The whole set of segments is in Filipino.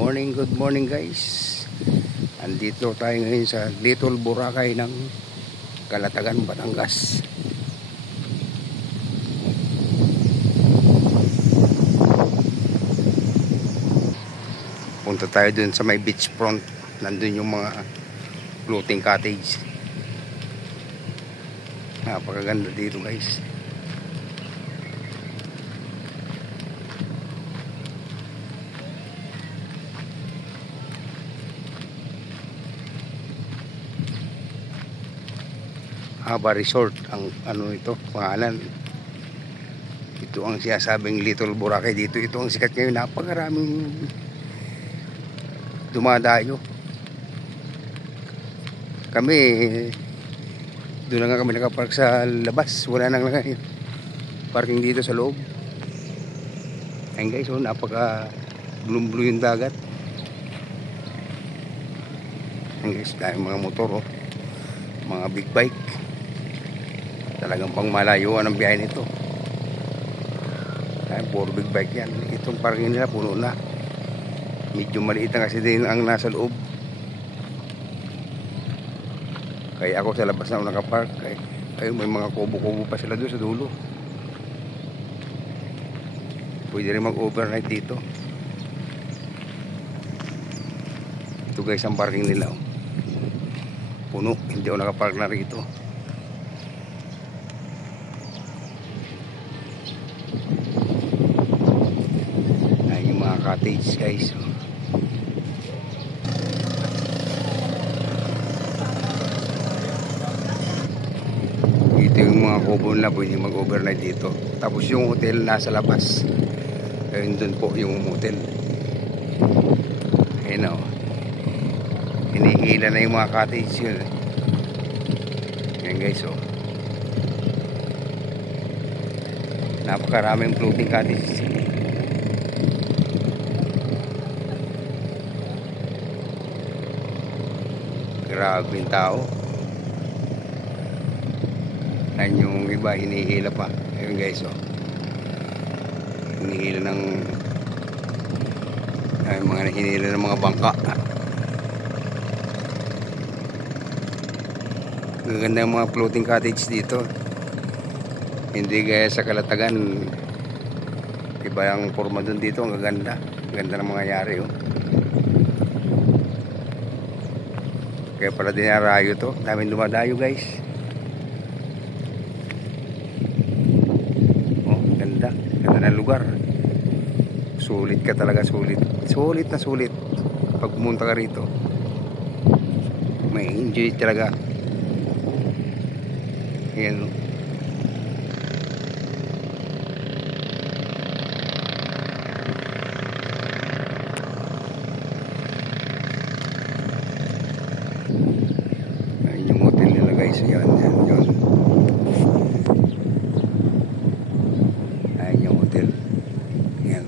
Good morning guys. Andito tayo ngayon sa Little Boracay ng Calatagan, Batangas. Punta tayo dun sa may beach front. Nandun yung mga floating cottage. Napakaganda dito guys. Haba Resort ang ano ito, pangalan. Ito ang sinasabing Little Boracay dito. Ito ang sikat ngayon. Napakaraming dumadayo. Kami doon na nga kami nakapark sa labas. Wala nang parking dito sa loob. Ayun guys, napaka blue yung dagat. Ayun guys, dahil mga motor, mga big bike. Talagang pang malayuan ang biyahe nito. Ay, puro big bike yan. Itong parking nila puno na. Medyo maliit na kasi din ang nasa loob. Kaya ako sa labas na ako nakapark. Ay, may mga kubo-kubo pa sila doon sa dulo. Pwede rin mag-overnight dito. Ito guys ang parking nila. Puno. Hindi ako nakapark na rito. Cottage guys. Ito yung mga kubo na pwede mag-overnight dito. Tapos yung hotel nasa labas. Ayun dun po yung hotel. Ayun o. Hinihila na yung mga cottage yun. Ayan guys o. Napakaraming floating cottage. Grabe yung tao. Ayun yung iba hinihila pa. Ayun guys hinihila ng hinihila ng mga bangka. Gaganda yung mga floating cottage dito. Hindi gaya sa Calatagan. Iba yung forma dun dito. Ang gaganda. Ganda ng mga yari Kaya pala dinarayo to. Daming dumadayo guys. Ganda. Ganda ng lugar. Sulit ka talaga, sulit. Sulit na sulit. Pag pumunta ka rito. May enjoy talaga. Ayan yung hotel nila guys. Yan yun. Ayan yung hotel. Yan.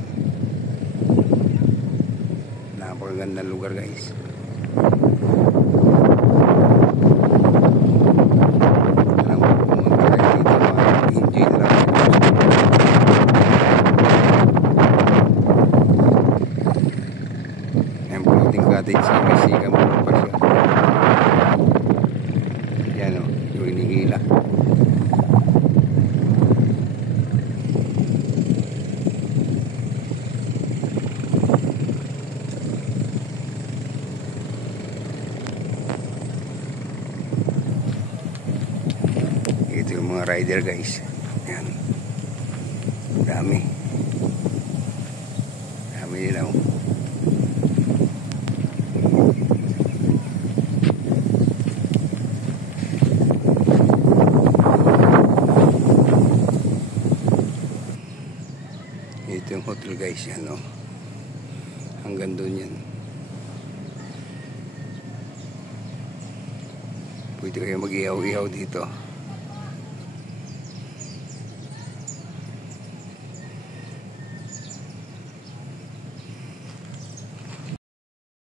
Napakagandang lugar guys. Ayan floating cottage sa may siga mo pa siya. Yan yung hinihila. Ito yung mga rider guys. Yan. Dami nila Ito yung hotel guys. Yan hanggang doon yan. Pwede kayo mag-ihaw-ihaw dito.